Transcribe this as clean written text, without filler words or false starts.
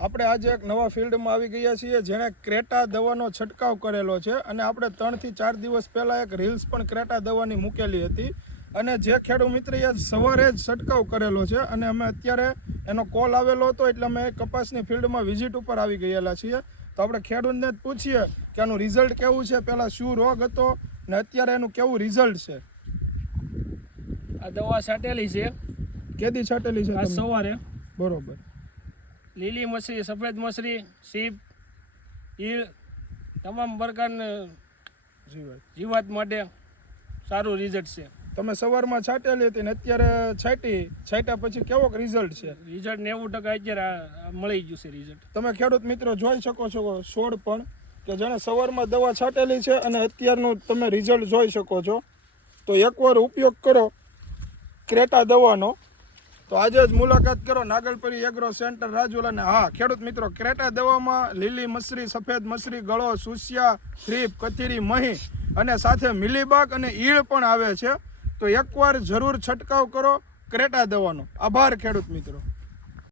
આપણે આજે એક નવા ફિલ્ડમાં આવી ગયા છીએ જેણે ક્રેટા દવાનો છંટકાવ કરેલો છે અને આપણે 3 થી 4 દિવસ પહેલાં એક રીલ્સ પણ ક્રેટા દવાની મૂકેલી હતી અને જે ખેડૂત મિત્રએ સવારે જ છંટકાવ કરેલો છે અને અમે અત્યારે એનો કોલ આવેલો હતો એટલે અમે કપાસની ફિલ્ડમાં વિઝિટ ઉપર આવી ગયેલા છીએ. તો આપણે ખેડૂતને જ પૂછીએ કે આનું રિઝલ્ટ કેવું છે, પહેલાં શું રોગ હતો ને અત્યારે એનું કેવું રિઝલ્ટ છે. આ દવા છાંટેલી છે. કેદી છાંટેલી છે? આજ સવારે. બરોબર. લીલી મસરી, સફેદ મસરી, સીપ, ઈળ, તમામ પ્રકારના જીવાત માટે સારું રિઝલ્ટ છે. તમે સવારમાં છાંટેલી હતી ને અત્યારે છાંટ્યા પછી કેવો રિઝલ્ટ છે? રિઝલ્ટ 90% અત્યારે મળી ગયું છે રિઝલ્ટ. તમે ખેડૂત મિત્રો જોઈ શકો છો છોડ પણ કે જેણે સવારમાં દવા છાંટેલી છે અને અત્યારનું તમે રિઝલ્ટ જોઈ શકો છો. તો એકવાર ઉપયોગ કરો ક્રેટા દવાનો. તો આજે જ મુલાકાત કરો નાગલપરી એગ્રો સેન્ટર રાજુલા. ને હા ખેડૂત મિત્રો, ક્રેટા દવામાં લીલી મસરી, સફેદ મસરી, ગળો, સુસિયા, થ્રીપ, કથીરી, મહી અને સાથે મિલીબાગ અને ઈળ પણ આવે છે. તો એકવાર જરૂર છંટકાવ કરો ક્રેટા દવાનો. આભાર ખેડૂત મિત્રો.